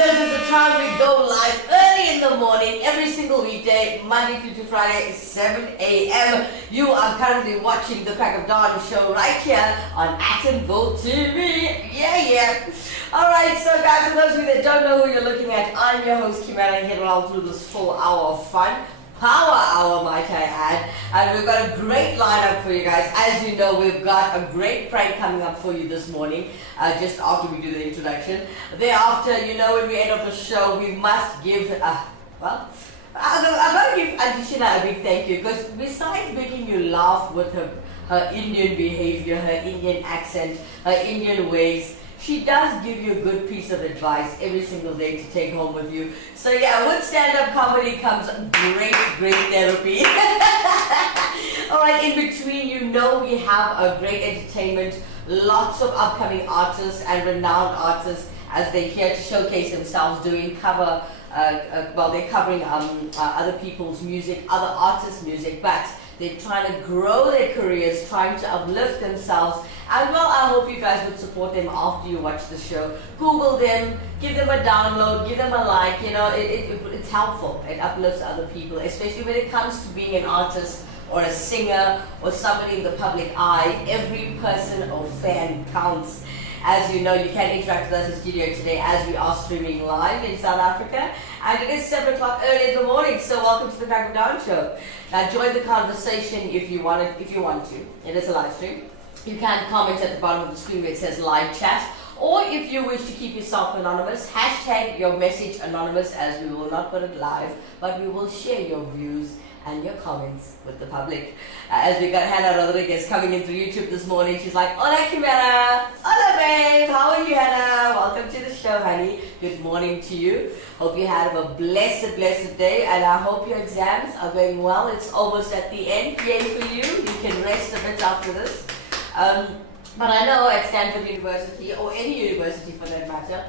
this is the time we go live early in the morning, every single weekday, Monday through to Friday, 7 a.m. You are currently watching the Crack of Dawn show right here on Atomville TV. Yeah. Alright, so guys, for those of you that don't know who you're looking at, I'm your host, Kimera, Heeralal, through this full hour of fun. Power hour, might I add, and we've got a great lineup for you guys. As you know, we've got a great prank coming up for you this morning, just after we do the introduction. Thereafter, you know, when we end up the show, we must give, I'm going to give Auntie Sheena a big thank you, because besides making you laugh with her Indian behavior, her Indian accent, her Indian ways, she does give you a good piece of advice every single day to take home with you. So yeah, with stand-up comedy comes great therapy. Alright, in between, you know, we have a great entertainment, lots of upcoming artists and renowned artists as they're here to showcase themselves doing cover, they're covering other people's music, other artists' music, but they're trying to grow their careers, trying to uplift themselves. And well, I hope you guys would support them after you watch the show. Google them, give them a download, give them a like. You know, it's helpful. It uplifts other people, especially when it comes to being an artist or a singer or somebody in the public eye. Every person or fan counts. As you know, you can interact with us in the studio today as we are streaming live in South Africa. And it is 7 o'clock early in the morning, so welcome to the Crack of Dawn show. Now join the conversation if you want to. It is a live stream. You can comment at the bottom of the screen where it says live chat. Or if you wish to keep yourself anonymous, hashtag your message anonymous, as we will not put it live, but we will share your views and your comments with the public. As we got Hannah Rodriguez coming in through YouTube this morning, she's like, "Hola Kimera, hola babe, how are you Hannah? Welcome to the show, honey. Good morning to you. Hope you had a blessed day, and I hope your exams are going well. It's almost at the end. Yay for you. You can rest a bit after this. But I know at Stanford University, or any university for that matter,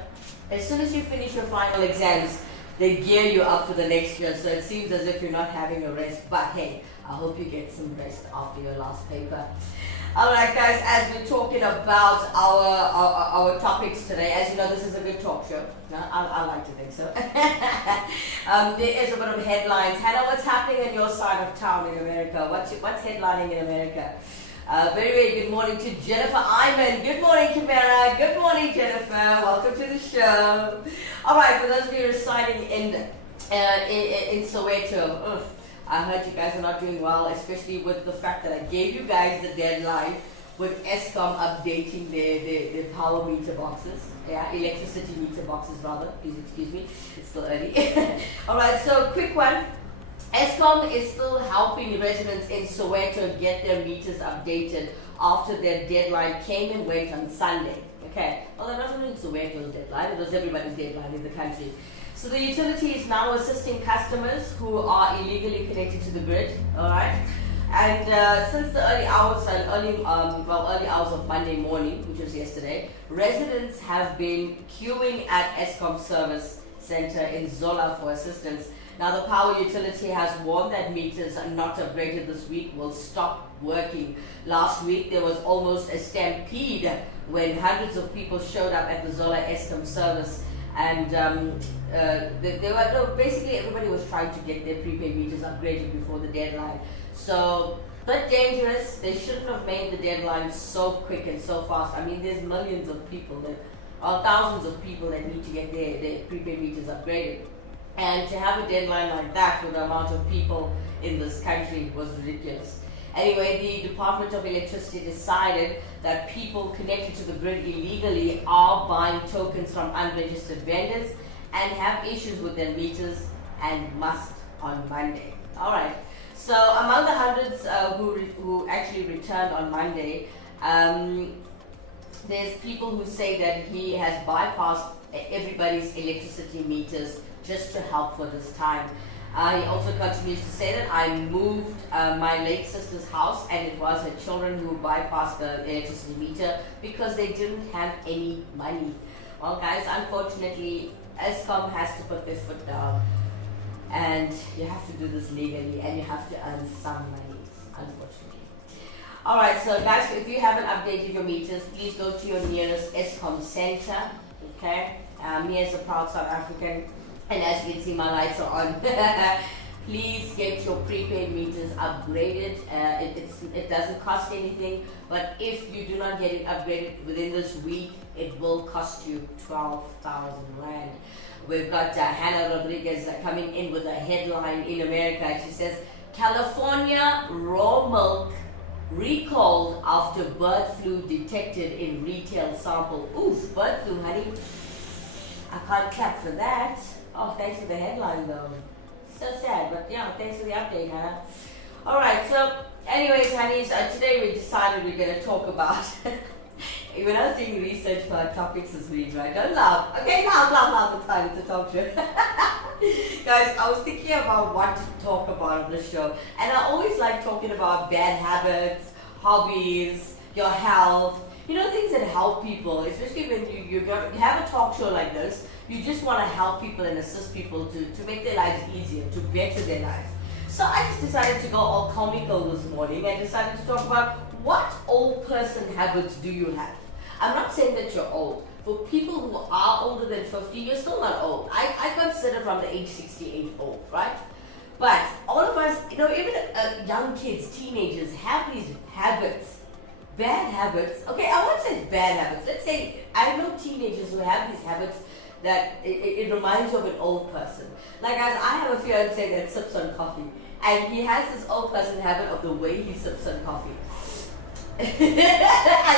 as soon as you finish your final exams, they gear you up for the next year, so it seems as if you're not having a rest. But hey, I hope you get some rest after your last paper. Alright guys, as we're talking about our topics today, as you know, this is a good talk show. No, I like to think so. There is a bit of headlines. Hannah, what's happening on your side of town in America? What's headlining in America? Very good morning to Jennifer Iman. Good morning, Kimera. Good morning, Jennifer. Welcome to the show. All right, for those of you residing in Soweto, I heard you guys are not doing well, especially with the fact that I gave you guys the deadline with Eskom updating their power meter boxes. Yeah, electricity meter boxes rather. Please excuse me. It's still early. All right, so quick one. Eskom is still helping residents in Soweto get their meters updated after their deadline came and went on Sunday. Okay, well that wasn't Soweto's deadline, it was everybody's deadline in the country. So the utility is now assisting customers who are illegally connected to the grid, alright? And since the early hours of Monday morning, which was yesterday, residents have been queuing at Eskom Service Center in Zola for assistance. Now the power utility has warned that meters not upgraded this week will stop working. Last week there was almost a stampede when hundreds of people showed up at the Zola Eskom service, and basically everybody was trying to get their prepaid meters upgraded before the deadline. So, but dangerous. They shouldn't have made the deadline so quick and so fast. I mean, there's millions of people, thousands of people that need to get their prepaid meters upgraded. And to have a deadline like that with the amount of people in this country was ridiculous. Anyway, the Department of Electricity decided that people connected to the grid illegally are buying tokens from unregistered vendors and have issues with their meters and must on Monday. Alright, so among the hundreds who actually returned on Monday, there's people who say that he has bypassed everybody's electricity meters just to help for this time. He also continues to say that I moved my late sister's house and it was her children who bypassed the electricity meter because they didn't have any money. Well guys, unfortunately, Eskom has to put their foot down, and you have to do this legally and you have to earn some money, unfortunately. Alright, so guys, if you haven't updated your meters, please go to your nearest Eskom center, okay? Me as a proud South African, and as you can see, my lights are on. Please get your prepaid meters upgraded. It doesn't cost anything, but if you do not get it upgraded within this week, it will cost you 12,000 Rand. We've got Hannah Rodriguez coming in with a headline in America. She says, California raw milk recalled after bird flu detected in retail sample. Oof, bird flu, honey. I can't clap for that. Oh, thanks for the headline though. So sad, but yeah, thanks for the update, Hannah. Alright, so anyways, honeys, today we decided we're going to talk about when I was doing research for our topics this week, right? Don't laugh. Okay, laugh. It's fine. It's a talk show. Guys, I was thinking about what to talk about on the show, and I always like talking about bad habits, hobbies, your health, you know, things that help people, especially when you have a talk show like this. You just want to help people and assist people to make their lives easier, to better their lives. So I just decided to go all comical this morning and decided to talk about what old person habits do you have. I'm not saying that you're old. For people who are older than 50, you're still not old. I consider from the age 68 old, right? But all of us, you know, even young kids, teenagers have these habits, bad habits. Okay, I won't say bad habits. Let's say I know teenagers who have these habits that it reminds you of an old person. Like I have a fiance that sips on coffee, and he has this old person habit of the way he sips on coffee. I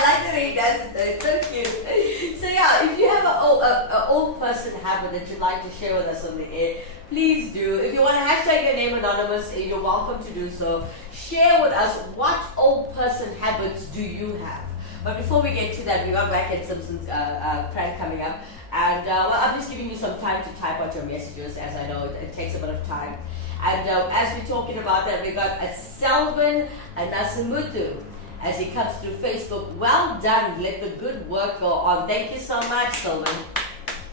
like the way he does it though, it's so cute. So yeah, if you have an old person habit that you'd like to share with us on the air, please do. If you want to hashtag your name anonymous, you're welcome to do so. Share with us what old person habits do you have. But before we get to that, we got Wackett Simpson's prank coming up. And well, I'm just giving you some time to type out your messages, as I know it takes a bit of time. And as we're talking about that, we got a Selvin Nasimutu as he comes through Facebook. Well done, let the good work go on. Thank you so much, Selvin.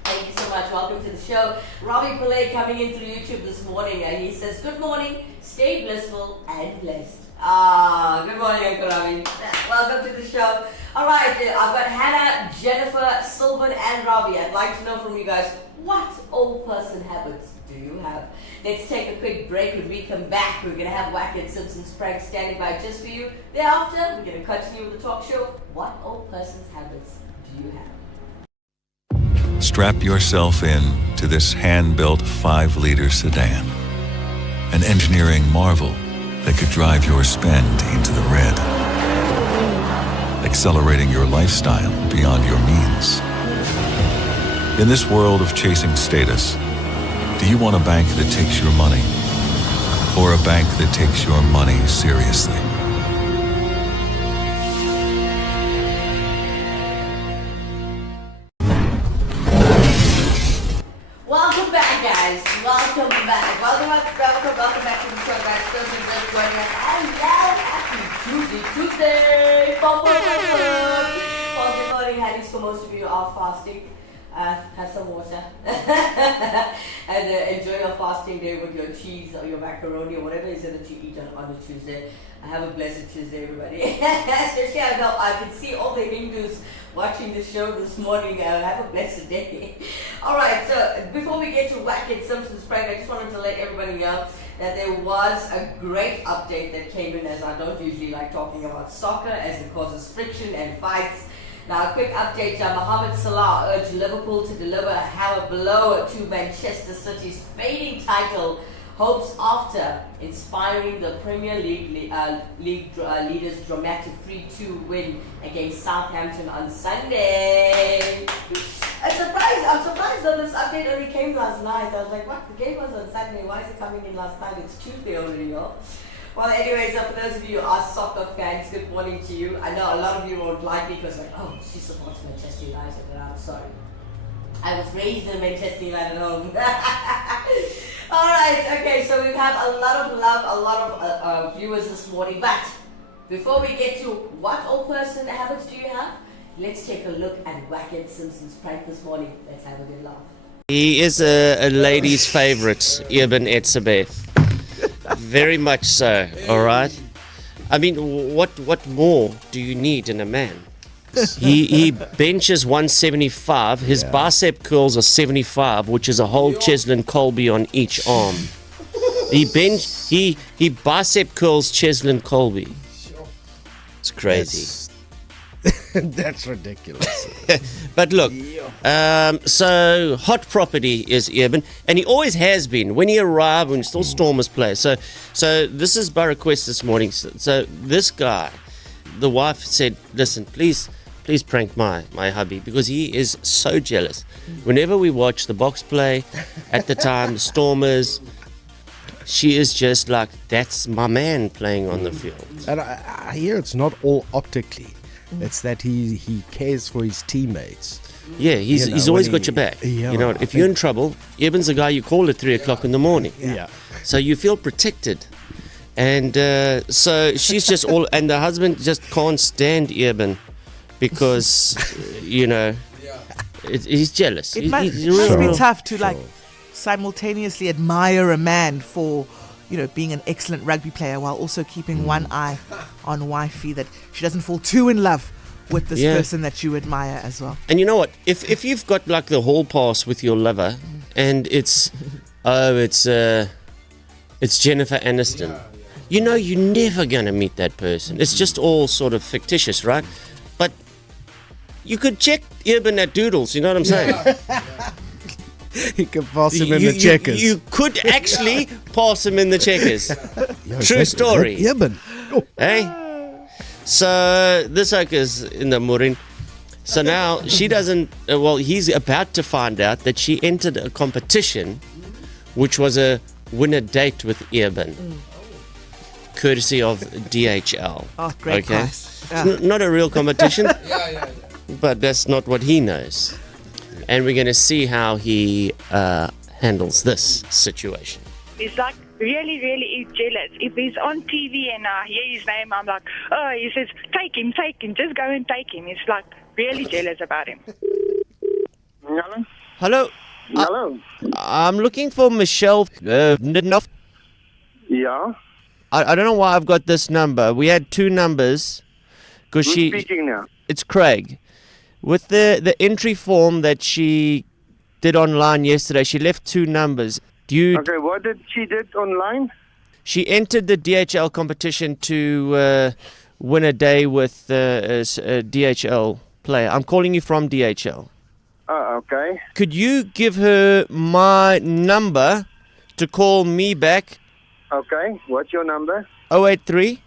Thank you so much. Welcome to the show. Robbie Pillay coming in through YouTube this morning, and he says, good morning, stay blissful and blessed. Good morning, Uncle Robbie. Welcome to the show. Alright, I've got Hannah, Jennifer, Sylvan, and Robbie. I'd like to know from you guys, what old person habits do you have? Let's take a quick break. When we come back, we're going to have Wackett Simpson's prank standing by just for you. Thereafter, we're going to continue with the talk show. What old person's habits do you have? Strap yourself in to this hand-built 5-liter sedan. An engineering marvel that could drive your spend into the red, accelerating your lifestyle beyond your means. In this world of chasing status, do you want a bank that takes your money, or a bank that takes your money seriously? Welcome back, guys. Welcome back. Welcome back to the show, guys. Still just joining us. Hello, happy Tuesday. Well, good morning, Hatties. For most of you are fasting. Have some water and enjoy your fasting day with your cheese or your macaroni or whatever it is that you eat on a Tuesday. Have a blessed Tuesday, everybody. Especially I can see all the Hindus watching the show this morning. Have a blessed day. Alright, so before we get to Wackett Simpson's prank, I just wanted to let everybody know that there was a great update that came in, as I don't usually like talking about soccer as it causes friction and fights. Now, a quick update. Mohamed Salah urged Liverpool to deliver a hammer blow to Manchester City's fading title hopes after inspiring the Premier League leaders' dramatic 3-2 win against Southampton on Sunday. I'm surprised though this update only came last night. I was like, what? The game was on Sunday. Why is it coming in last night? It's Tuesday already, y'all. Well, anyways, for those of you who are soccer fans, good morning to you. I know a lot of you won't like me because like, oh, she supports Manchester United, and I'm sorry. I was raised in Manchester United home. Alright, okay, so we have a lot of love, a lot of viewers this morning. But before we get to what old person habits do you have, let's take a look at Wackett Simpson's prank this morning. Let's have a good laugh. He is a lady's favourite, Ibn Etzebeth. Very much so, alright? I mean, what more do you need in a man? He benches 175. His bicep curls are 75, which is a whole Cheslin Colby on each arm. He bicep curls Cheslin Colby. It's crazy. That's ridiculous. But look, so hot property is Eben, and he always has been. When he arrived, when still Stormers play. So this is by request this morning. So this guy, the wife said, listen, please prank my hubby, because he is so jealous. Whenever we watch the box play, at the time, the Stormers, she is just like, that's my man playing on the field. And I hear it's not all optically. It's that he cares for his teammates. Yeah, he's always got your back. Yeah, you know, if you're in trouble, Eben's the guy you call at 3 o'clock in the morning. Yeah. So you feel protected. And so she's just all, and the husband just can't stand Eben because, you know, he's jealous. It must be tough to simultaneously admire a man for, you know, being an excellent rugby player while also keeping one eye on wifey, that she doesn't fall too in love with this person that you admire as well. And you know what? If you've got like the hall pass with your lover, and it's Jennifer Aniston, you know you're never gonna meet that person. It's just all sort of fictitious, right? But you could check Eben at Doodles. You know what I'm saying? You can pass him in the checkers. You could actually pass him in the checkers. True story. Eben. Hey? So this is in the morning. So now she doesn't, he's about to find out that she entered a competition which was a winner date with Eben. Courtesy of DHL. Oh, great price. Yeah. Not a real competition. But that's not what he knows. And we're going to see how he handles this situation. He's like really jealous. If he's on TV and I hear his name, I'm like, oh, he says, take him, just go and take him. He's like really jealous about him. Hello? Hello? Hello? I'm looking for Michelle Nidnoff. Yeah? I don't know why I've got this number. We had two numbers. Who's speaking now? It's Craig. With the entry form that she did online yesterday, she left two numbers. Okay, what did she did online? She entered the DHL competition to win a day with a DHL player. I'm calling you from DHL. Oh, okay. Could you give her my number to call me back? Okay, what's your number? 083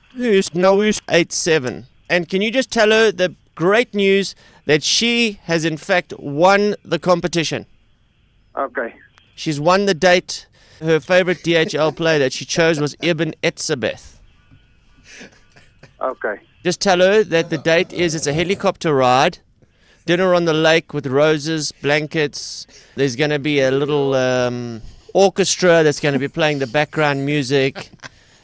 87. And can you just tell her the great news that she has in fact won the competition? Okay. She's won the date. Her favorite DHL player that she chose was Eben Etzebeth. Okay. Just tell her that the date is, it's a helicopter ride, dinner on the lake with roses, blankets. There's going to be a little orchestra that's going to be playing the background music,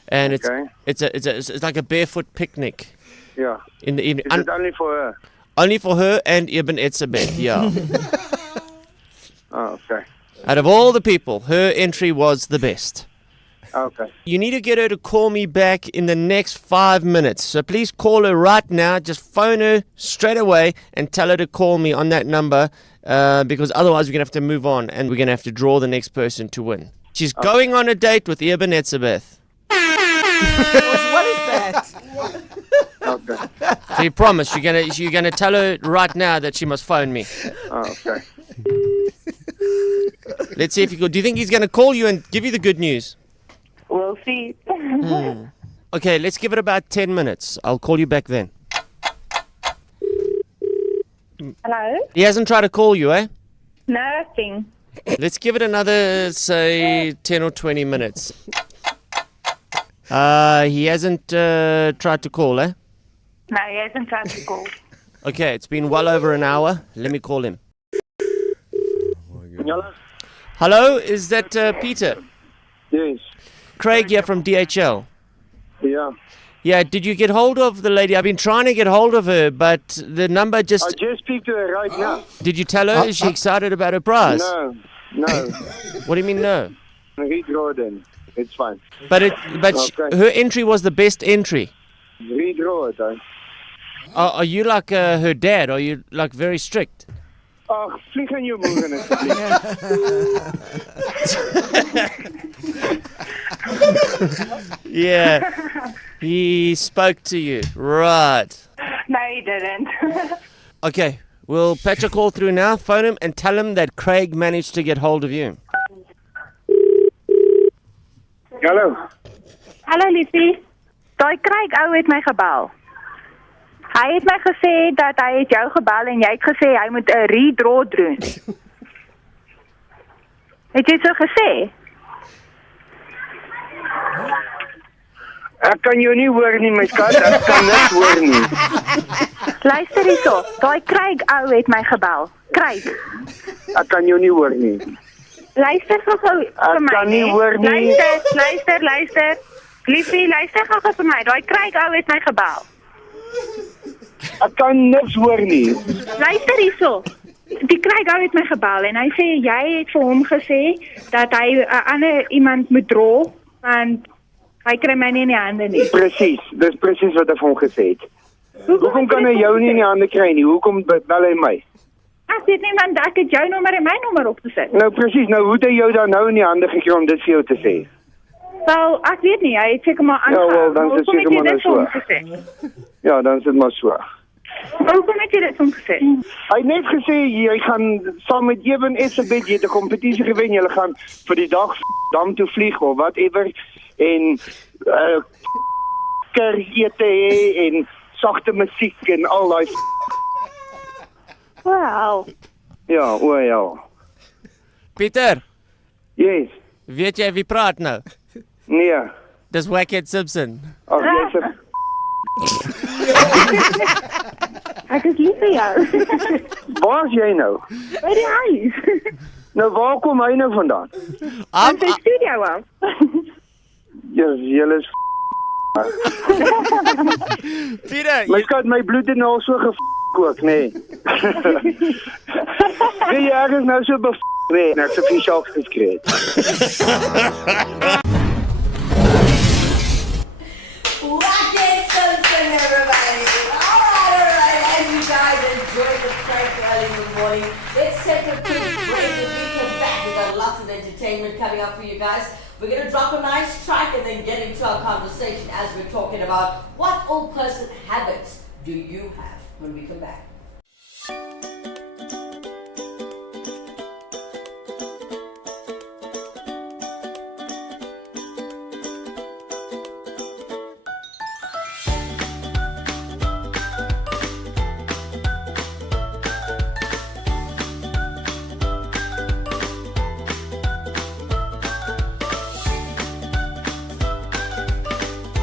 and it's like a barefoot picnic. Yeah. In the evening. Is it only for her? Only for her and Eben Etzebeth, yeah. Oh, okay. Out of all the people, her entry was the best. Okay. You need to get her to call me back in the next 5 minutes. So please call her right now. Just phone her straight away and tell her to call me on that number, because otherwise we're going to have to move on and we're going to have to draw the next person to win. She's going on a date with Eben Etzebeth. What is that? Okay. So you promise you're gonna tell her right now that she must phone me. Oh, okay. Let's see if he could. Do you think he's gonna call you and give you the good news? We'll see. Okay, let's give it about 10 minutes. I'll call you back then. Hello? He hasn't tried to call you, eh? Nothing. Let's give it another, say, 10 or 20 minutes. He hasn't tried to call, eh? No, he hasn't tried to call. Okay, it's been well over an hour. Let me call him. Hello? Hello, is that Peter? Yes. Craig here from DHL. Yeah. Yeah, did you get hold of the lady? I've been trying to get hold of her, but the number just... I just speak to her right now. Did you tell her? Is she excited about her prize? No. What do you mean no? Redraw then. It's fine. But Okay. her entry was the best entry. Redraw it, Are you like her dad? Are you like very strict? Ag, vlieg in jou moer asseblief. Yeah. He spoke to you. Right. No, he didn't. Okay. We'll patch a call through now. Phone him and tell him that Craig managed to get hold of you. Hallo. Hallo Liefie. Daai Craig ou het my gebel. Hy het my gesê dat hy het jou gebel en jy het gesê hy moet 'n redraw doen. Het jy so gesê? Ek kan jou nie hoor nie, my skat. Ek kan niks hoor nie. Luister hierso. Daai Craig ou het my gebel. Craig. Ek kan jou nie hoor nie. Luister gou vir my. kan nie hoor nie. Luister. Liefie, luister gou vir my. Daai Craig ou het my gebel. Ek kan niks hoor nie. Luister hierso. Die Craig ou het my gebel en hy sê jy het vir hom gesê dat hy 'n ander iemand moet dra want hy kry my nie in die hande nie. Presies, dis presies wat ek vir hom gesê het. Hoekom kan hy jou nie in die hande kry nie? Hoekom bel hy my? Ek weet nie want ek het jou nommer en my nommer opgesit. Nou presies, nou hoe het hy jou dan nou in die hande gekry om dit vir jou te sê? Wel, ek weet nie, hy het seker maar Ja, aangehou. wel, dan is dit Hoekom seker het jy maar dit nou vir hom so. gesê? Ja, dan is dit maar so. Hoekom het jy dit vir hom gesê? Hy het net gesê jy gaan saam met Eben Esabet jy het 'n kompetisie gewen, julle gaan vir die dag dam toe vlieg of whatever en ete hê en sagte musiek en al daai Wow. Ja, o ja. Pieter, Yes. weet jy wie praat nou? Nee. Dis Wackhead Simpson. Ag, jy's 'n Ek is lief vir jou. Waar is jy nou? By die huis. Nou waar kom hy nou vandaan? Van sy studio af. Julle is Pieter, My skat, my bloed het nou al so gekook, nee. Weet jy, ek is nou so nee, en ek so veel shocks geskry het. Rocket Simpson, everybody! Alright, as you guys enjoy the prank early in the morning, let's take a quick break and we come back. We've got lots of entertainment coming up for you guys. We're going to drop a nice track and then get into our conversation as we're talking about what old person habits do you have when we come back.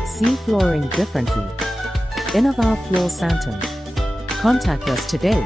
See flooring differently. Innova Floor Santon. Contact us today.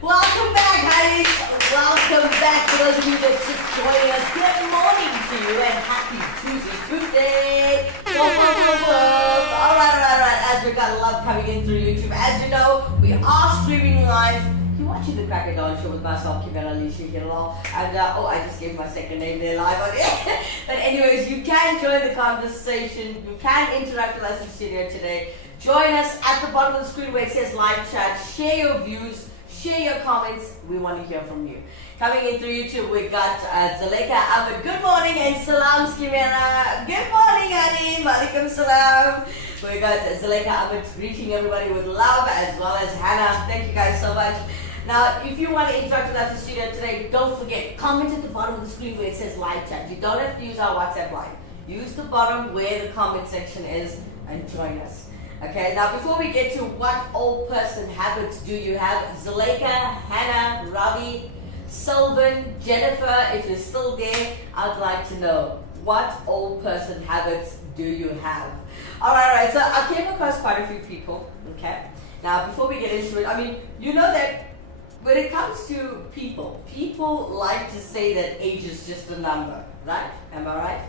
Welcome back, honey. Welcome back to those of you that just joining us. Good morning to you and happy Tuesday. Good day. All right. As we got love coming in through YouTube. As you know, we are streaming live. You're watching the Crack of Dawn show with myself, Kimera, Heeralal, and I just gave my second name there live on it. But anyways, you can join the conversation. You can interact with us in the studio today. Join us at the bottom of the screen where it says live chat. Share your views. Share your comments. We want to hear from you. Coming in through YouTube, we got Zaleka Ahmed. Good morning and salams, Kimera. Good morning, honey. Malikum salam. We got Zaleka Ahmed greeting everybody with love, as well as Hannah. Thank you guys so much. Now, if you want to interact with us in the studio today, don't forget, comment at the bottom of the screen where it says live chat. You don't have to use our WhatsApp line. Use the bottom where the comment section is and join us. Okay, now before we get to what old person habits do you have, Zaleka, Hannah, Ravi, Sylvan, Jennifer, if you're still there, I'd like to know, what old person habits do you have? Alright, so I came across quite a few people, okay? Now, before we get into it, I mean, you know that when it comes to people like to say that age is just a number, right? Am I right?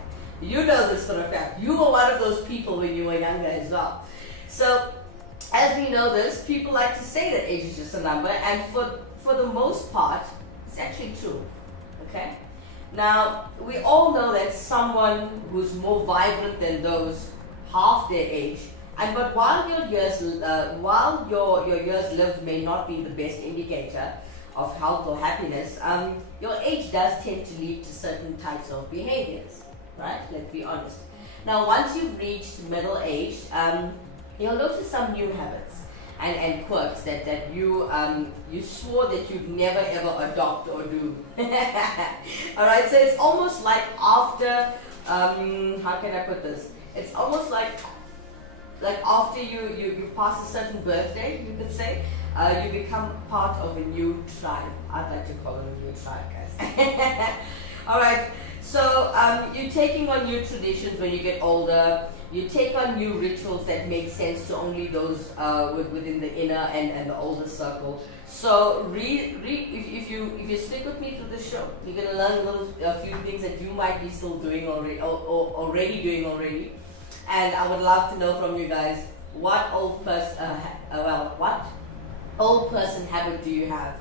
You know this for a fact. You were one of those people when you were younger as well. So, as we know this, people like to say that age is just a number, and for the most part, it's actually true, okay? Now, we all know that someone who's more vibrant than those half their age. But while your years lived may not be the best indicator of health or happiness, your age does tend to lead to certain types of behaviors, right? Let's be honest. Now, once you've reached middle age, you'll notice some new habits and quirks that you swore that you'd never ever adopt or do. All right, so it's almost like after how can I put this? It's almost like after you pass a certain birthday, you could say, you become part of a new tribe. I'd like to call it a new tribe, guys. All right. So you're taking on new traditions when you get older. You take on new rituals that make sense to only those within the inner and the older circle. So if you stick with me through the show, you're gonna learn a few things that you might be still doing already, or already doing already. And I would love to know from you guys, what old person habit do you have?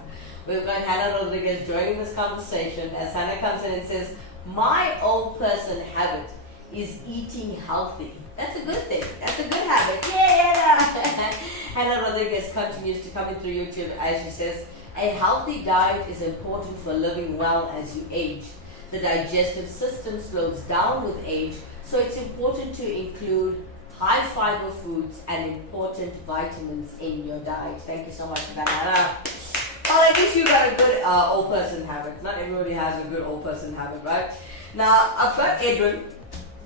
We've got Hannah Rodriguez joining this conversation as Hannah comes in and says, my old person habit is eating healthy. That's a good thing. That's a good habit. Yeah. Hannah Rodriguez continues to come in through YouTube as she says, a healthy diet is important for living well as you age. The digestive system slows down with age, so it's important to include high fiber foods and important vitamins in your diet. Thank you so much for that, Hannah. Well, at least you got a good old person habit. Not everybody has a good old person habit, right? Now, I've got Edwin.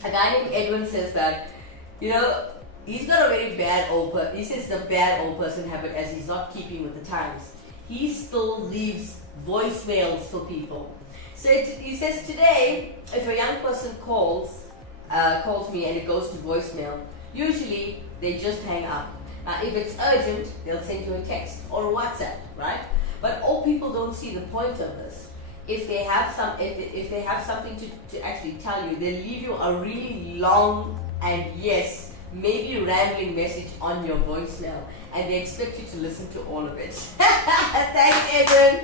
A guy named Edwin says that, he's got a very bad old person. He says it's a bad old person habit as he's not keeping with the times. He still leaves voicemails for people. So he says today, if a young person calls me and it goes to voicemail, usually they just hang up. Now, if it's urgent, they'll send you a text or a WhatsApp, right? But old people don't see the point of this. If they have something to actually tell you, they'll leave you a really long and yes, maybe rambling message on your voicemail, and they expect you to listen to all of it. Thanks, Edwin.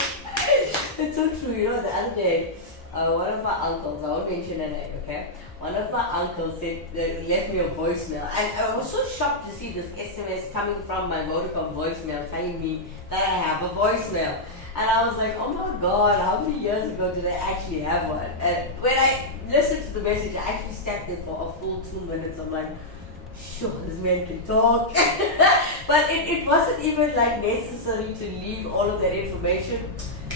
It's so true. The other day, one of my uncles, I won't mention a name, okay? One of my uncles left me a voicemail, and I was so shocked to see this SMS coming from my Vodacom voicemail telling me that I have a voicemail. And I was like, oh my God, how many years ago did I actually have one? And when I listened to the message, I actually sat there for a full 2 minutes. I'm like, sure, this man can talk. But it wasn't even like necessary to leave all of that information,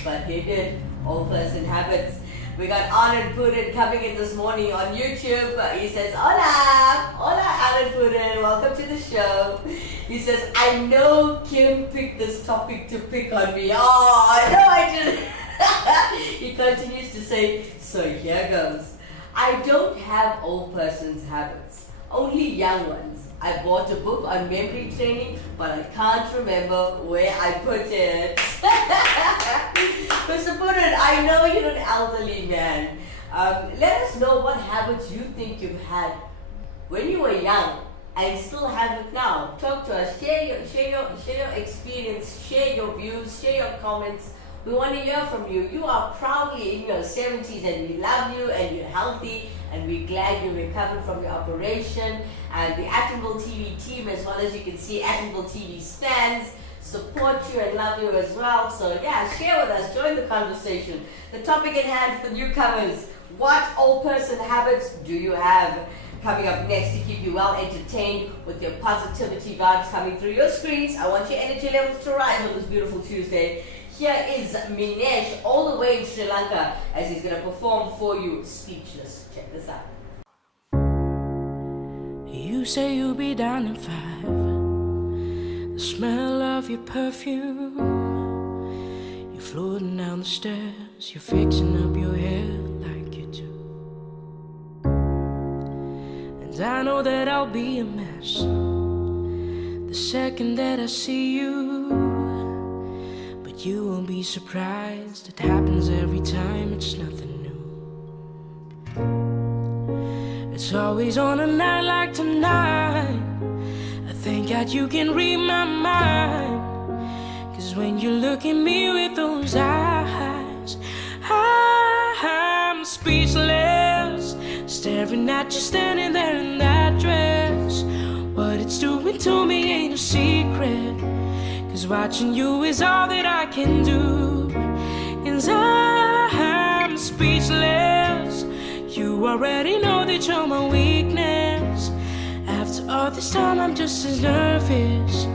but he did. Old person habits. We got Anand Purin coming in this morning on YouTube. He says, hola, Anand Purin, welcome to the show. He says, I know Kim picked this topic to pick on me. Oh, no, I didn't. He continues to say, so here goes. I don't have old person's habits, only young ones. I bought a book on memory training, but I can't remember where I put it. Mr. Purin, I know you're an elderly man. Let us know what habits you think you've had when you were young and still have it now. Talk to us. Share your experience. Share your views. Share your comments. We want to hear from you. You are proudly in your 70s and we love you and you're healthy and we're glad you recovered from your operation. And the Actonville TV team, as well as you can see Actonville TV stands, support you and love you as well. So yeah, share with us, join the conversation. The topic at hand for newcomers, what old person habits do you have? Coming up next to keep you well entertained with your positivity vibes coming through your screens. I want your energy levels to rise on this beautiful Tuesday. Here is Minesh all the way in Sri Lanka as he's going to perform for you Speechless. Check this out. You say you'll be down in 5. The smell of your perfume. You're floating down the stairs. You're fixing up your hair like you do. And I know that I'll be a mess the second that I see you. But you won't be surprised. It happens every time. It's nothing new. It's always on a night like tonight. I thank God you can read my mind. 'Cause when you look at me with those eyes, I'm speechless. Staring at you standing there in that dress. it's doing to me ain't a secret. 'Cause watching you is all that I can do. 'Cause I'm speechless. You already know that you're my weakness. After all this time I'm just as nervous.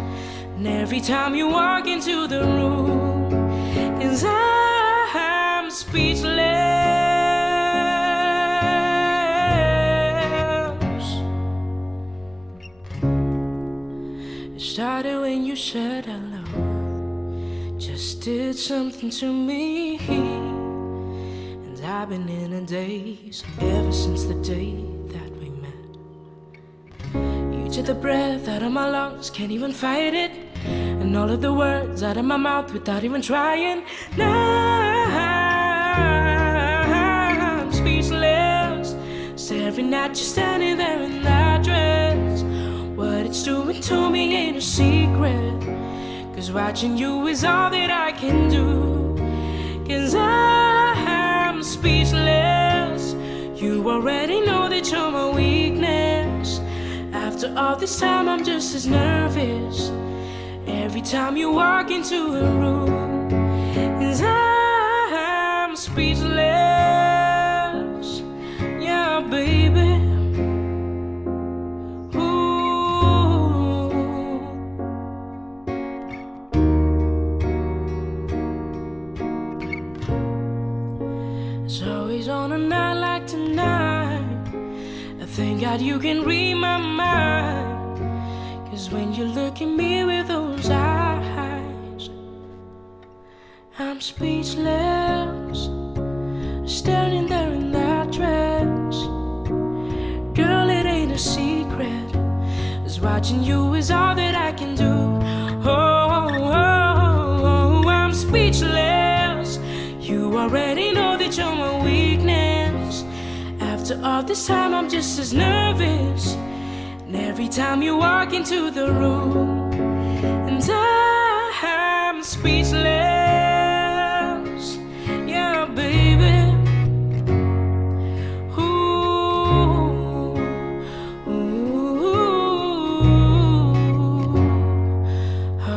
And every time you walk into the room, 'cause I'm speechless. It started when you said hello. Just did something to me. And I've been in a daze ever since the day that we met. You took the breath out of my lungs, can't even fight it. And all of the words out of my mouth without even trying. Now I'm speechless, staring at you standing there in that dress. What it's doing to me ain't a secret. 'Cause watching you is all that I can do. 'Cause I'm speechless. You already know that you're my weakness. After all this time I'm just as nervous. Every time you walk into a room, 'cause I'm speechless. Yeah, baby. It's always on a night like tonight. I thank God you can read my mind. 'Cause when you look at me with those eyes, I'm speechless, standing there in that dress. Girl, it ain't a secret. 'Cause watching you is all that I can do. Oh, I'm speechless. You already know that you're my weakness. After all this time I'm just as nervous. And every time you walk into the room, and I'm speechless. Yeah, baby. Ooh, ooh, oh.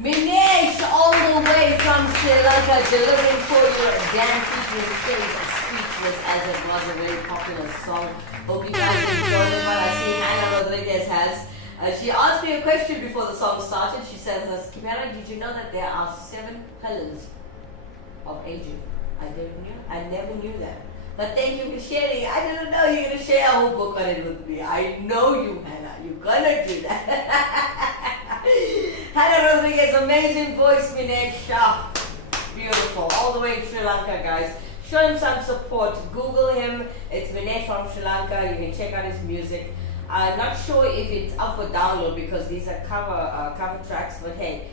Minesh, all the way from Sri Lanka, delivering for you a dance featuring Shades of Speechless, as it was a very popular song. Hope you guys enjoyed it. What I see Hannah Rodriguez has. She asked me a question before the song started. She says, Kimera, did you know that there are 7 pillars of aging? I never knew that. But thank you for sharing. I didn't know you're going to share a whole book on it with me. I know you, Hannah. You're going to do that. Hannah Rodriguez, amazing voice, Minesh. Beautiful. All the way in Sri Lanka, guys. Show him some support. Google him. It's Minesh from Sri Lanka. You can check out his music. I'm not sure if it's up for download because these are cover tracks. But hey,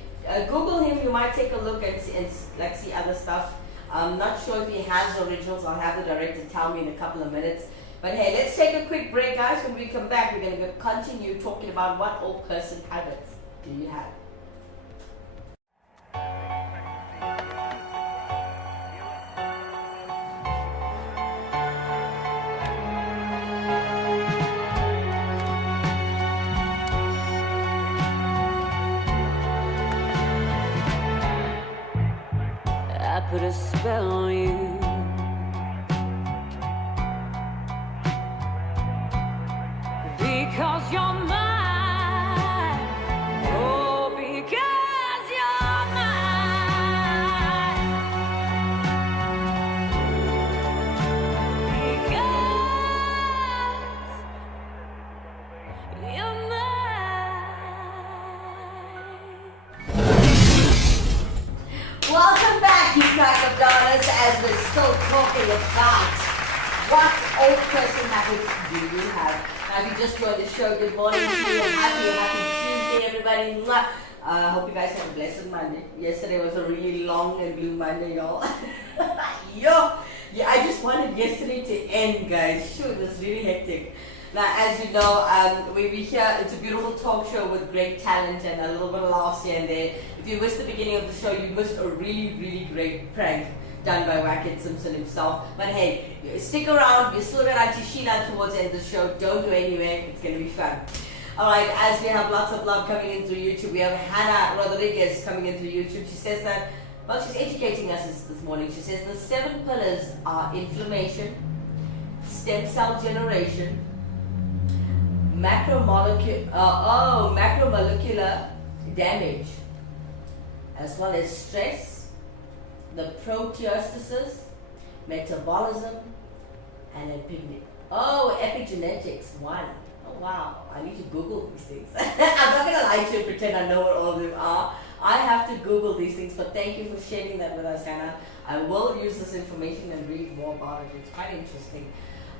Google him. You might take a look and see other stuff. I'm not sure if he has originals. I'll have the director tell me in a couple of minutes. But hey, let's take a quick break, guys. When we come back, we're going to continue talking about what old person habits do you have. I put a spell on you. Because you're mine. Oh, because you're mine. Because you're mine. Welcome back, you crack of daughters, as we're still talking about what old person habits do you have. Now, if you just joined the show, good morning to you. Happy Tuesday, everybody. I hope you guys had a blessed Monday. Yesterday was a really long and blue Monday, y'all. Yeah, I just wanted yesterday to end, guys. Sure, it was really hectic. Now, as you know, we're here. It's a beautiful talk show with great talent and a little bit of laughs here and there. If you missed the beginning of the show, you missed a really, really great prank done by Wackett Simpson himself. But hey, stick around. We're still going to Sheila towards the end of the show. Don't go anywhere. It's going to be fun. Alright, as we have lots of love coming in through YouTube, we have Hannah Rodriguez coming in through YouTube. She says that, well, she's educating us this morning. She says the 7 pillars are inflammation, stem cell generation, macromolecular damage, as well as stress, the proteostasis, metabolism, and epigenetics. One. Oh wow, I need to Google these things. I'm not going to lie to you and pretend I know what all of them are. I have to Google these things, but thank you for sharing that with us, Hannah. I will use this information and read more about it. It's quite interesting.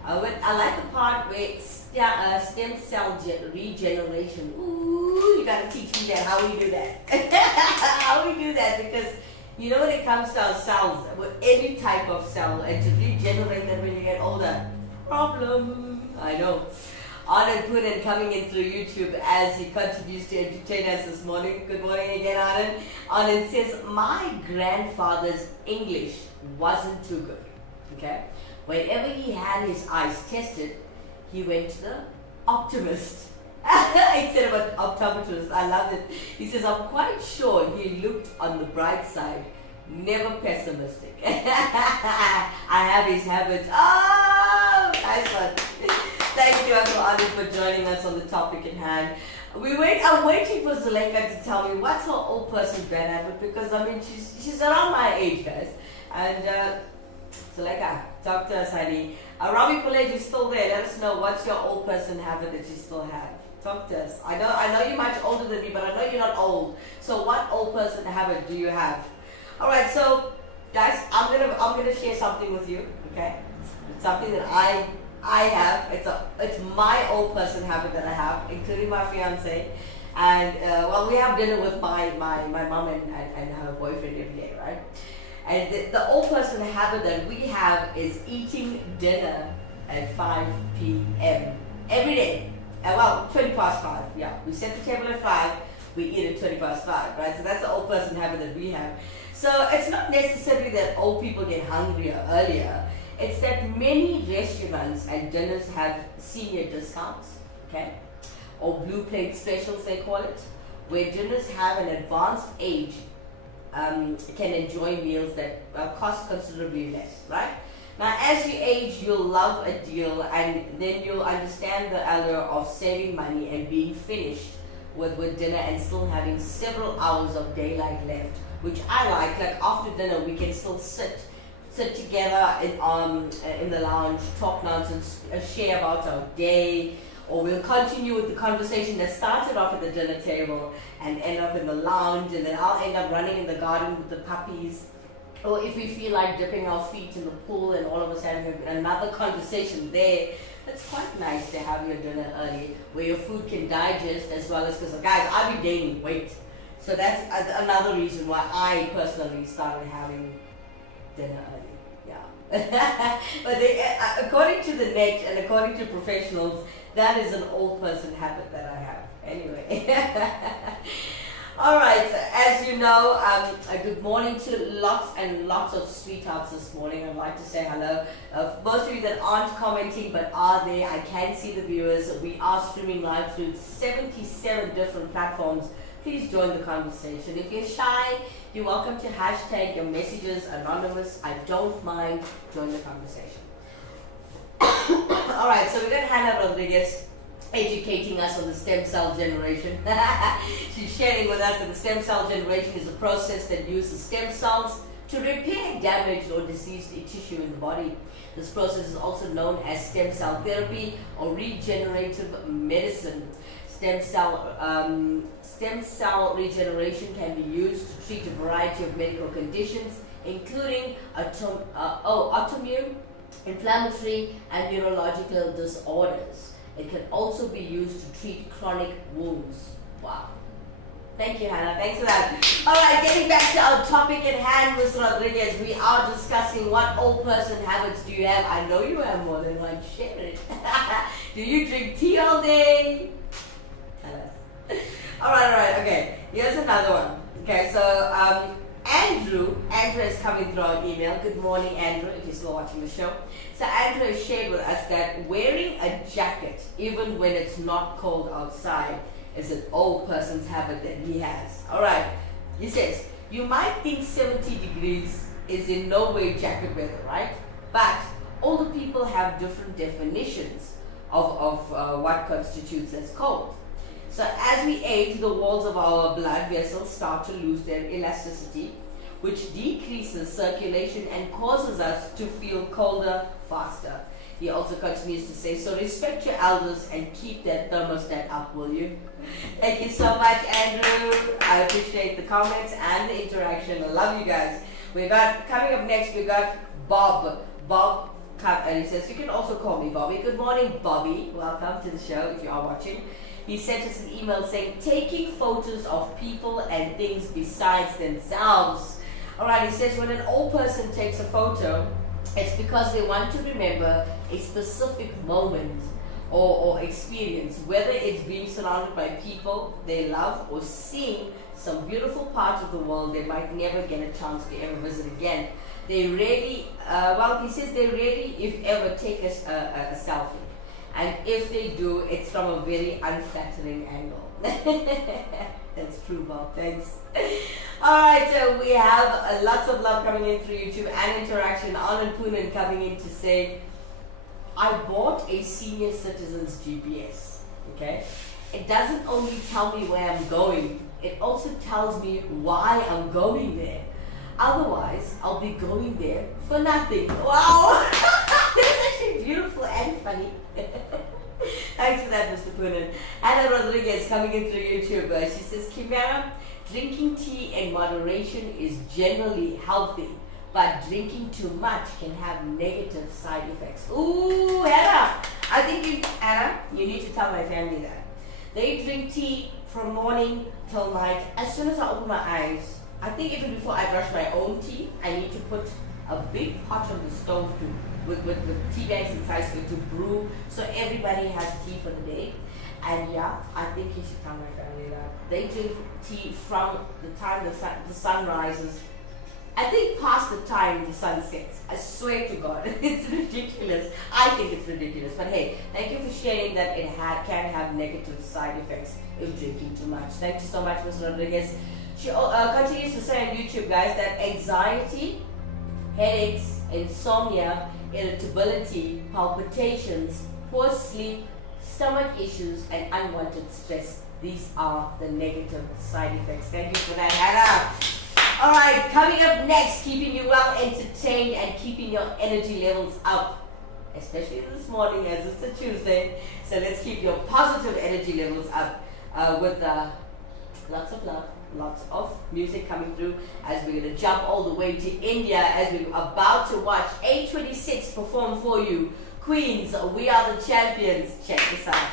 I like the part where stem cell regeneration. Ooh, you got to teach me that, how we do that. How we do that, because you know when it comes to our cells, with any type of cell, and to regenerate them when you get older, problem. I know. Anand Poonen coming in through YouTube as he continues to entertain us this morning. Good morning again, Anand. Anand says, my grandfather's English wasn't too good. Okay? Whenever he had his eyes tested, he went to the optimist instead of an optometrist. I loved it. He says, I'm quite sure he looked on the bright side, never pessimistic. I have his habits. Oh, nice one. Thank you, Uncle Anand, for joining us on the topic at hand. I'm waiting for Zuleika to tell me what's her old person's bad habit, because I mean she's around my age, guys. And Zuleika, talk to us, honey. Robbie Pillage is still there. Let us know what's your old person habit that you still have. Talk to us. I know you're much older than me, but I know you're not old. So what old person habit do you have? All right, so guys, I'm gonna share something with you. Okay, it's something that I have. It's my old person habit that I have, including my fiance. And well, we have dinner with my mom and her boyfriend every day, right? And the old person habit that we have is eating dinner at 5 p.m. every day. Well, 20 past 5. Yeah, we set the table at 5. We eat at 20 past 5, right? So that's the old person habit that we have. So it's not necessarily that old people get hungrier earlier. It's that many restaurants and dinners have senior discounts, okay? Or blue plate specials, they call it, where dinners have an advanced age can enjoy meals that cost considerably less, right? Now, as you age, you'll love a deal, and then you'll understand the allure of saving money and being finished with dinner and still having several hours of daylight left, which I like. Like after dinner, we can still sit together in the lounge, talk nonsense, share about our day, or we'll continue with the conversation that started off at the dinner table and end up in the lounge, and then I'll end up running in the garden with the puppies. Or if we feel like dipping our feet in the pool and all of us having another conversation there, it's quite nice to have your dinner early where your food can digest, as well as, because guys, I've been gaining weight. So that's another reason why I personally started having dinner early. Yeah. But according to the net and according to professionals, that is an old person habit that I have. Anyway. All right, as you know, good morning to lots and lots of sweethearts this morning. I'd like to say hello. Most of you that aren't commenting but are there, I can see the viewers. We are streaming live through 77 different platforms. Please join the conversation. If you're shy, you're welcome to hashtag your messages anonymous. I don't mind. Join the conversation. All right, so we're going to Hannah Rodriguez educating us on the stem cell generation. She's sharing with us that the stem cell generation is a process that uses stem cells to repair damaged or diseased tissue in the body. This process is also known as stem cell therapy or regenerative medicine. Stem cell regeneration can be used to treat a variety of medical conditions, including autoimmune, inflammatory, and neurological disorders. It can also be used to treat chronic wounds. Wow. Thank you, Hannah. Thanks for that. All right, getting back to our topic at hand, Ms. Rodriguez, we are discussing what old person habits do you have. I know you have more than one. Share it. Do you drink tea all day? Tell us. All right. Okay. Here's another one. Okay, so Andrew is coming through our email. Good morning, Andrew, if you're still watching the show. So Andrew has shared with us that wearing a jacket, even when it's not cold outside, is an old person's habit that he has. All right. He says, you might think 70 degrees is in no way jacket weather, right? But older people have different definitions of what constitutes as cold. So as we age, the walls of our blood vessels start to lose their elasticity, which decreases circulation and causes us to feel colder faster. He also continues to say, so respect your elders and keep that thermostat up, will you? Thank you so much, Andrew. I appreciate the comments and the interaction. I love you guys. Coming up next, we got Bob. And he says, you can also call me Bobby. Good morning, Bobby. Welcome to the show if you are watching. He sent us an email saying, taking photos of people and things besides themselves. All right, he says, when an old person takes a photo, it's because they want to remember a specific moment or experience, whether it's being surrounded by people they love or seeing some beautiful parts of the world they might never get a chance to ever visit again. They rarely, he says they rarely, if ever, take a selfie. And if they do, it's from a very unflattering angle. That's true, Bob. Thanks. Alright, so we have lots of love coming in through YouTube and interaction. Anand Poonen coming in to say, I bought a senior citizen's GPS. Okay? It doesn't only tell me where I'm going, it also tells me why I'm going there. Otherwise, I'll be going there for nothing. Wow! That's actually beautiful and funny. Thanks for that, Mr. Poonen. Anna Rodriguez coming in through YouTube. She says, Kimera, drinking tea in moderation is generally healthy, but drinking too much can have negative side effects. Ooh, Anna! I think Anna, you need to tell my family that. They drink tea from morning till night. As soon as I open my eyes, I think even before I brush my own teeth, I need to put a big pot on the stove with tea bags inside so to brew, so everybody has tea for the day. And yeah, I think you should tell my family that. They drink tea from the time the sun rises, I think past the time the sun sets. I swear to God, it's ridiculous. I think it's ridiculous. But hey, thank you for sharing that it can have negative side effects if drinking too much. Thank you so much, Ms. Rodriguez. She continues to say on YouTube, guys, that anxiety, headaches, insomnia, irritability, palpitations, poor sleep, stomach issues, and unwanted stress. These are the negative side effects. Thank you for that, Hannah. Alright, coming up next, keeping you well entertained and keeping your energy levels up. Especially this morning as it's a Tuesday. So let's keep your positive energy levels up with lots of love, lots of music coming through as we're going to jump all the way to India as we're about to watch A26 perform for you. Queens, we are the champions. Check this out.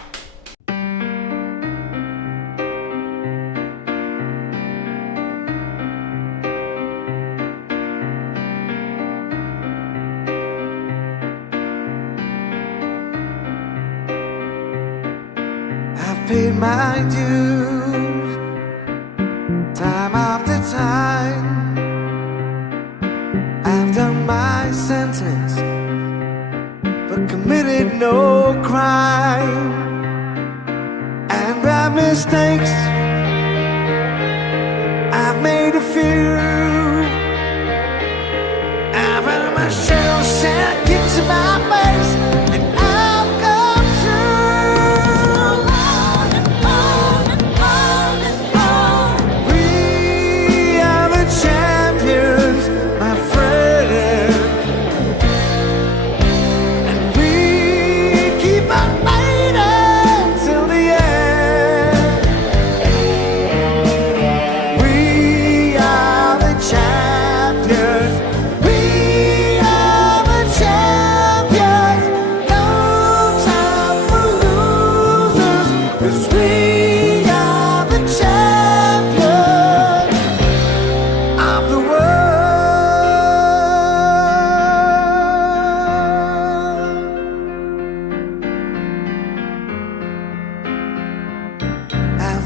Paid my dues time after time. I've done my sentence but committed no crime. And by mistakes I've made a few. I've had my share of sad kicks in my face, and I've come through.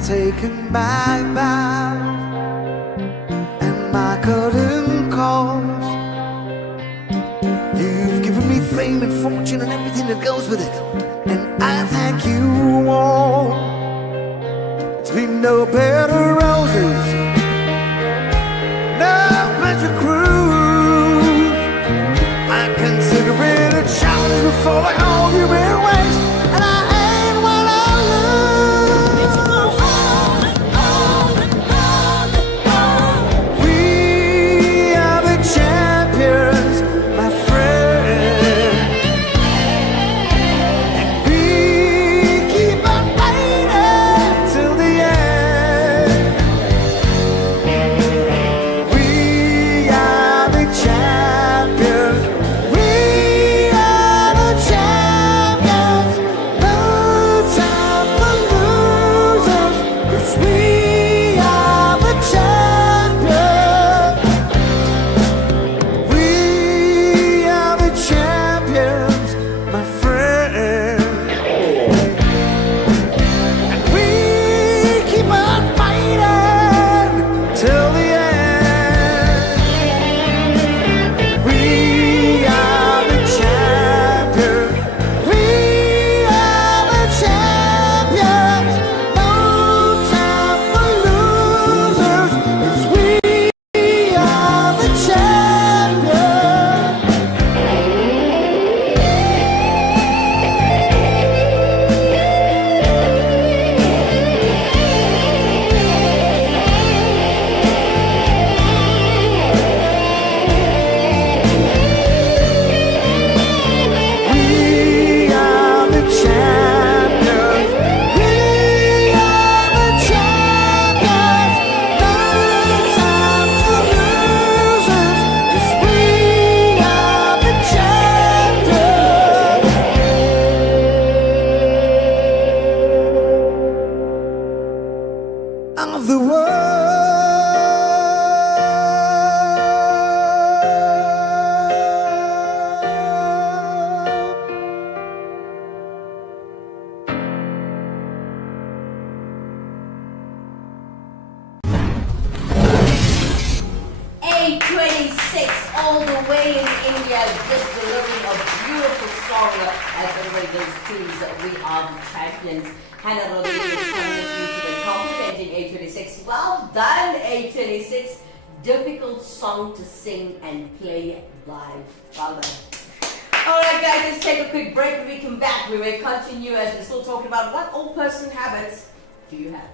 Taken my vows and my code fortune and everything that goes with it. And I thank you all. It's been no bed of roses, no pleasure cruise. I consider it a challenge before I hold you in ways, and I ain't what I lose. It's on and on and on and on. We are the champions, my friend, and we keep on fighting till the end. We are the champions. We are the champions. No time for losers, 'cause we are the champions. We are the champions, my friend. And we keep on fighting till the end. We are the champions. We are the champions. No time for losers, 'cause we are the champions. We are the champions. We are the champions. No time for losers, 'cause we are the champions of the world. 8:26 all the way in India, just delivering a beautiful song as everybody goes tunes. We are the champions. Hannah Rodriguez coming at you today, complimenting 8:26. Well done, 8:26. Difficult song to sing and play live. Well done. Alright guys, let's take a quick break. When we come back, we may continue as we're still talking about what old person habits do you have?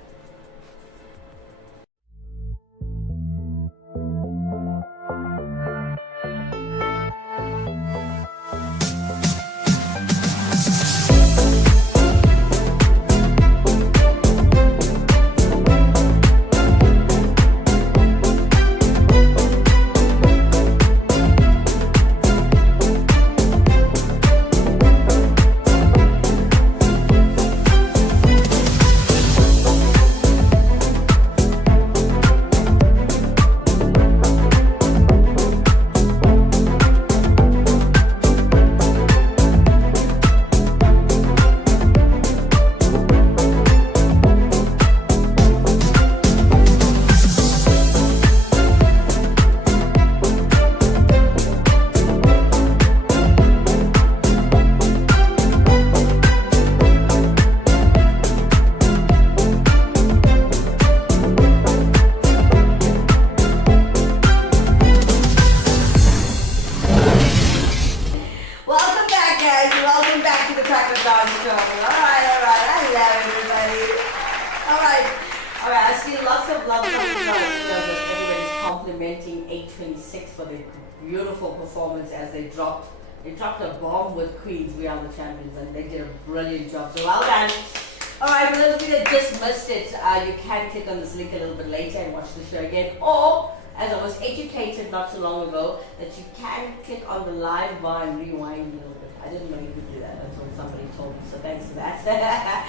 Complimenting 826 for their beautiful performance as they dropped a bomb with Queens. We are the champions, and they did a brilliant job. So well done. Alright, for those of you that just missed it, you can click on this link a little bit later and watch the show again. Or, as I was educated not so long ago, that you can click on the live bar and rewind a little bit. I didn't know you could do that until somebody told me, so thanks for that.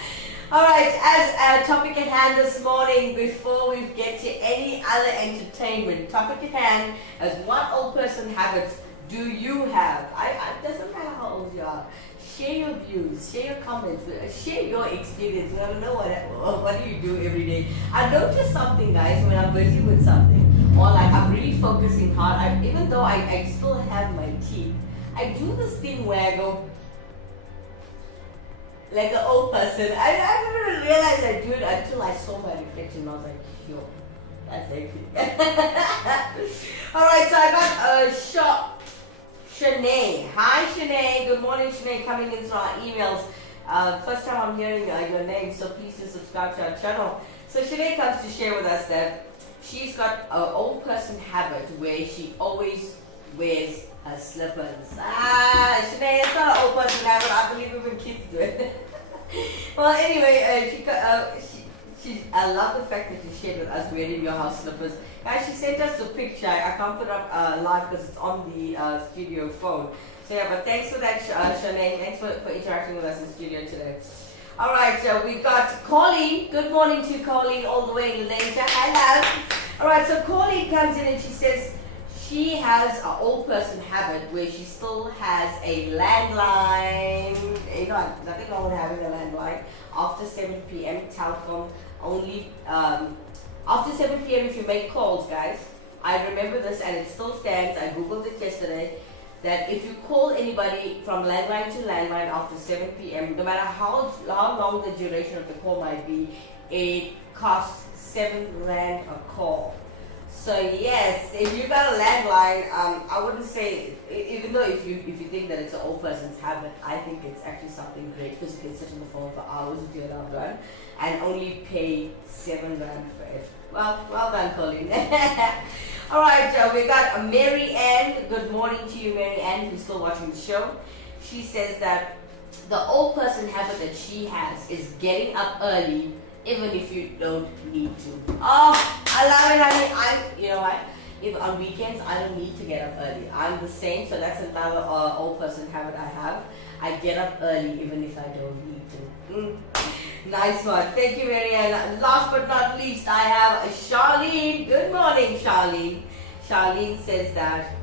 Alright, as a topic at hand this morning, before we get to any other entertainment, topic at hand is what old person habits do you have? It doesn't matter how old you are. Share your views, share your comments, share your experience. I don't know what do you do every day. I notice something, guys, when I'm busy with something, or like I'm really focusing hard, even though I still have my teeth, I do this thing where I go, like an old person. I never realized I do it until I saw my reflection and I was like, yo, that's actually. Alright, so I got a shot. Shanae. Hi Shanae. Good morning Shanae, coming into our emails. First time I'm hearing your name, so please do subscribe to our channel. So Shanae comes to share with us that she's got an old person habit where she always wears her slippers. Shanae, it's not an old person habit. I believe even kids do it. Well, anyway, I love the fact that you shared with us wearing your house slippers. Guys, she sent us a picture. I can't put up live because it's on the studio phone. So yeah, but thanks for that, Shanae. Thanks for interacting with us in studio today. Alright, so we got Colleen. Good morning to Colleen all the way in Malaysia. Hello. Alright, so Colleen comes in and she says she has an old person habit where she still has a landline. You know, nothing wrong with having a landline. After 7 p.m. Telkom only, after 7 p.m. if you make calls, guys. I remember this and it still stands. I googled it yesterday. That if you call anybody from landline to landline after 7 p.m., no matter how long the duration of the call might be, it costs 7 rand a call. So yes, if you got a landline, I wouldn't say, even though if you think that it's an old person's habit, I think it's actually something great because you can sit on the phone for hours with your loved one and only pay 7 rand for it. Well done, Colleen. All right, we got Mary Ann. Good morning to you, Mary Ann, who's still watching the show. She says that the old person habit that she has is getting up early, even if you don't need to. Oh, I love it, honey. You know what? If on weekends I don't need to get up early. I'm the same, so that's another old person habit I have. I get up early even if I don't need to. Nice one. Thank you, Marianne. Last but not least, I have Charlene. Good morning, Charlene. Charlene says that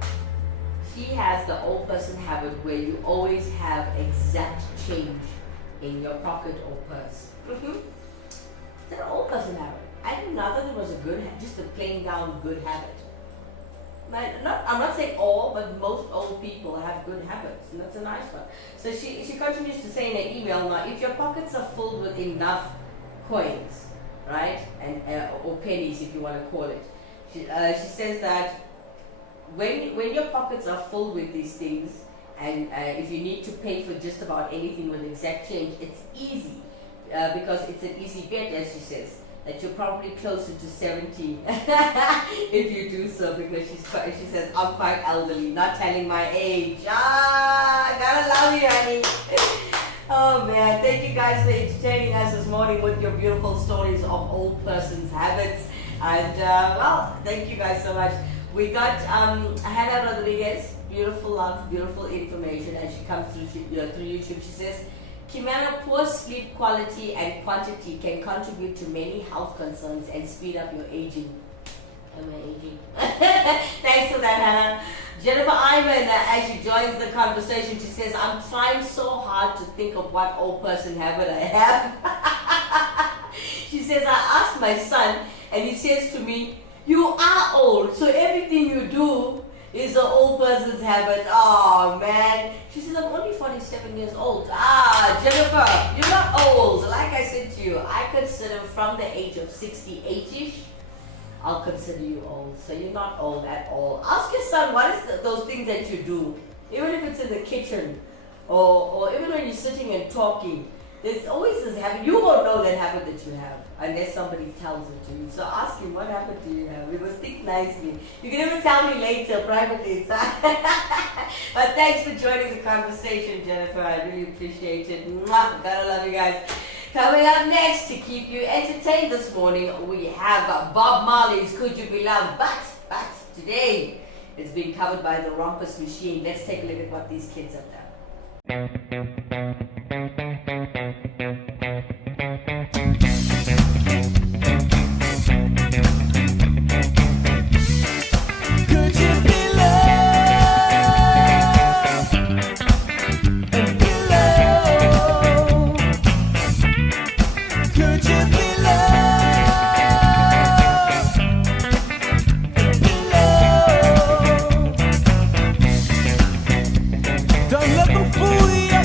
she has the old person habit where you always have exact change in your pocket or purse. It's an old person habit. I didn't know that it was a good, just a plain down good habit. I'm not saying all, but most old people have good habits, and that's a nice one. So she continues to say in her email, now if your pockets are filled with enough coins, right, and or pennies if you want to call it, she says that when your pockets are full with these things, and if you need to pay for just about anything with exact change, it's easy because it's an easy bet, as she says. That you're probably closer to 70 if you do so, because she says I'm quite elderly, not telling my age. Gotta love you, honey. Oh man, thank you guys for entertaining us this morning with your beautiful stories of old person's habits. And well, thank you guys so much. We got Hannah Rodriguez, beautiful love, beautiful information, and she comes through YouTube. She says, Kimera, poor sleep quality and quantity can contribute to many health concerns and speed up your aging. Am I aging? Thanks for that, Hannah. Jennifer Iman, as she joins the conversation, she says, I'm trying so hard to think of what old person habit I have. She says, I asked my son, and he says to me, you are old, so everything you do is an old person's habit. Oh man. She says, I'm only 47 years old. Jennifer, you're not old. Like I said to you, I consider from the age of 68-ish, I'll consider you old. So you're not old at all. Ask your son, what is those things that you do? Even if it's in the kitchen, or even when you're sitting and talking, there's always this habit. You won't know that habit that you have unless somebody tells it to you. So ask him, what habit do you have? We must think nicely. You can even tell me later, privately. But thanks for joining the conversation, Jennifer. I really appreciate it. Mwah. Gotta love you guys. Coming up next to keep you entertained this morning, we have Bob Marley's Could You Be Loved? But today, it's been covered by the Rompus Machine. Let's take a look at what these kids have done. Could you be loved and be loved? Could you be loved and be loved? Don't let them fool you.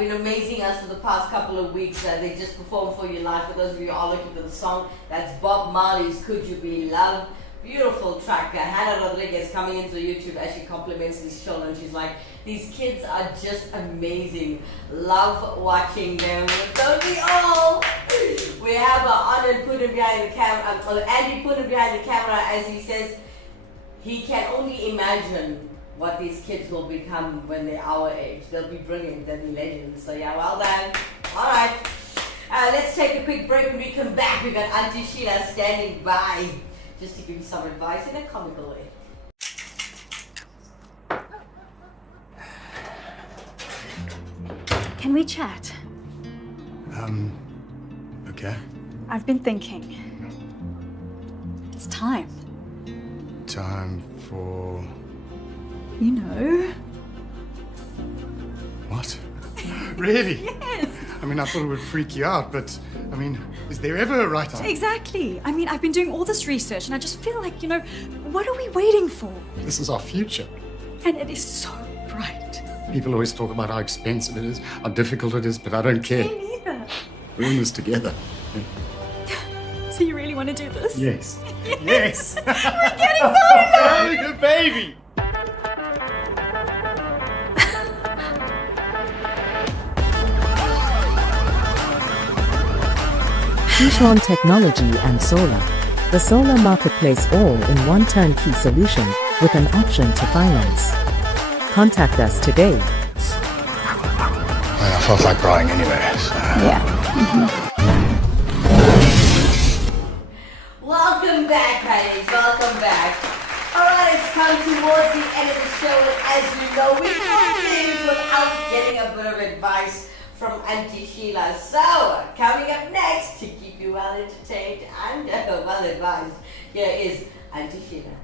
been amazing us for the past couple of weeks. They just performed for you live. For those of you who are looking for the song, that's Bob Marley's Could You Be Loved. Beautiful track. Hannah Rodriguez coming into YouTube as she compliments these children. She's like, these kids are just amazing. Love watching them. Don't we all? We have Anand put him behind the camera, Andy put him behind the camera as he says he can only imagine what these kids will become when they're our age. They'll be brilliant, they'll be legends. So yeah, well done. Alright. Let's take a quick break. When we come back, we've got Auntie Sheila standing by just to give you some advice in a comical way. Can we chat? Okay. I've been thinking. It's time. Time for... You know. What? Really? Yes. I mean, I thought it would freak you out, but, I mean, is there ever a right time? Exactly. I mean, I've been doing all this research and I just feel like, what are we waiting for? This is our future. And it is so bright. People always talk about how expensive it is, how difficult it is, but I don't care. Me neither. We're in this together. So you really want to do this? Yes. Yes! We're getting started! Having a baby! Keyshawn Technology and Solar. The solar marketplace all-in-one turnkey solution with an option to finance. Contact us today. I felt like crying anyway. So. Yeah. Welcome back, honey. Welcome back. Alright, it's come towards the end of the show, and as you know, we can't leave without getting a bit of advice from Auntie Sheila. So, coming up next, to keep you well entertained and well advised, here is Auntie Sheila.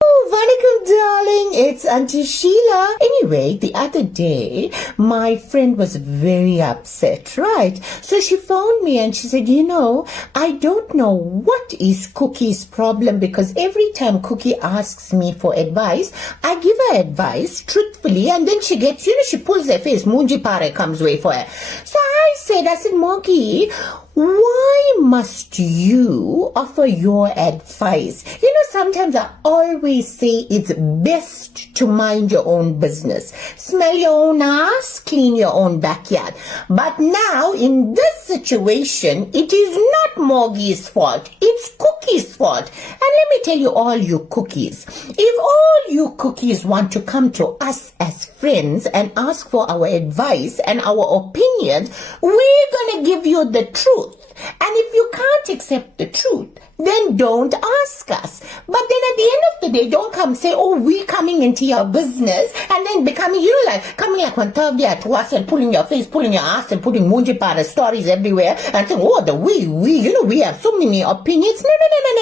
Oh, Vanakkam, darling. It's Auntie Sheila. Anyway, the other day, my friend was very upset, right? So she phoned me and she said, I don't know what is Cookie's problem because every time Cookie asks me for advice, I give her advice truthfully and then she gets, she pulls her face, Munji Pare comes way for her. So I said, Monkey, why must you offer your advice? Sometimes I always say it's best to mind your own business. Smell your own ass, clean your own backyard. But now, in this situation, it is not Morgie's fault. It's Cookie's fault. And let me tell you, all you cookies, if all you cookies want to come to us as friends and ask for our advice and our opinions, we're going to give you the truth. And if you can't accept the truth, then don't ask us. But then at the end of the day, don't come say, we coming into your business and then becoming, coming like one Thursday to us and pulling your face, pulling your ass and putting Munjipara stories everywhere and saying, we have so many opinions.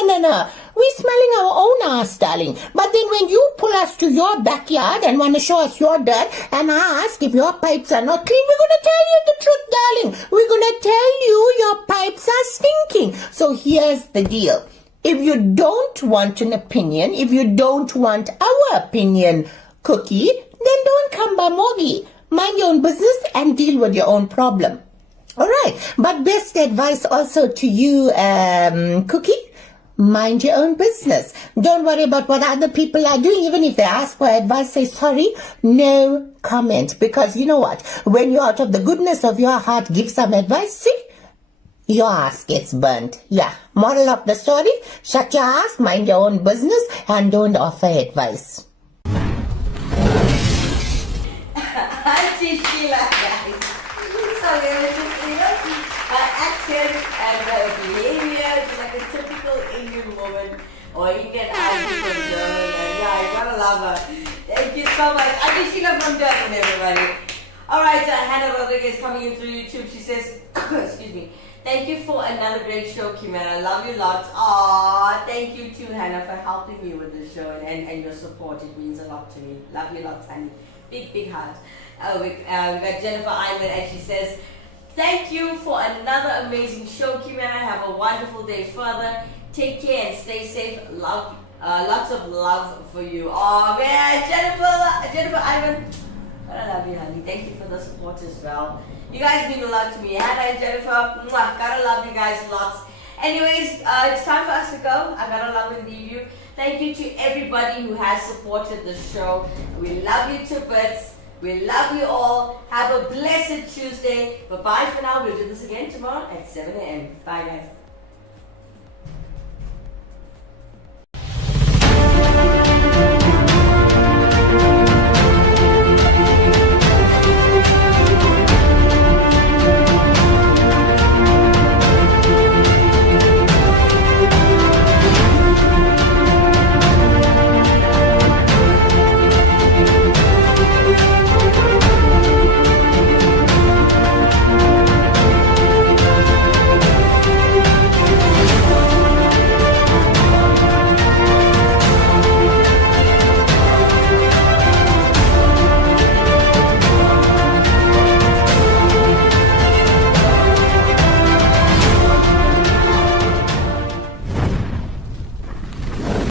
No. We're smelling our own ass, darling. But then when you pull us to your backyard and want to show us your dirt and ask if your pipes are not clean, we're going to tell you the truth, darling. We're going to tell you your pipes are stinking. So here's the deal. If you don't want an opinion, if you don't want our opinion, Cookie, then don't come by Morgie. Mind your own business and deal with your own problem. All right. But best advice also to you, Cookie. Mind your own business. Don't worry about what other people are doing. Even if they ask for advice, say sorry, no comment. Because you know what? When you out of the goodness of your heart give some advice, see? Your ass gets burnt. Yeah. Moral of the story, shut your ass, mind your own business, and don't offer advice. Auntie Sheila, guys. Sorry, I was just, her accent and her behavior is like a typical Indian woman or Indian auntie from Germany. And yeah, I gotta love her. Thank you so much. Auntie Sheila from Germany, everybody. Alright, Hannah Rodriguez coming in through YouTube. She says, excuse me, thank you for another great show, Kimera. Love you lots. Aww, thank you too, Hannah, for helping me with the show and your support. It means a lot to me. Love you lots, honey. Big heart. We got Jennifer Iman and she says, thank you for another amazing show, Kimera. Have a wonderful day further. Take care and stay safe. Love, lots of love for you. Oh man, Jennifer Iman. Gotta love you, honey. Thank you for the support as well. You guys mean a lot to me. Hannah and Jennifer, mwah, gotta love you guys lots. Anyways, it's time for us to go. I gotta love and leave you. Thank you to everybody who has supported the show. We love you to bits. We love you all. Have a blessed Tuesday. Bye-bye for now. We'll do this again tomorrow at 7 a.m. Bye, guys.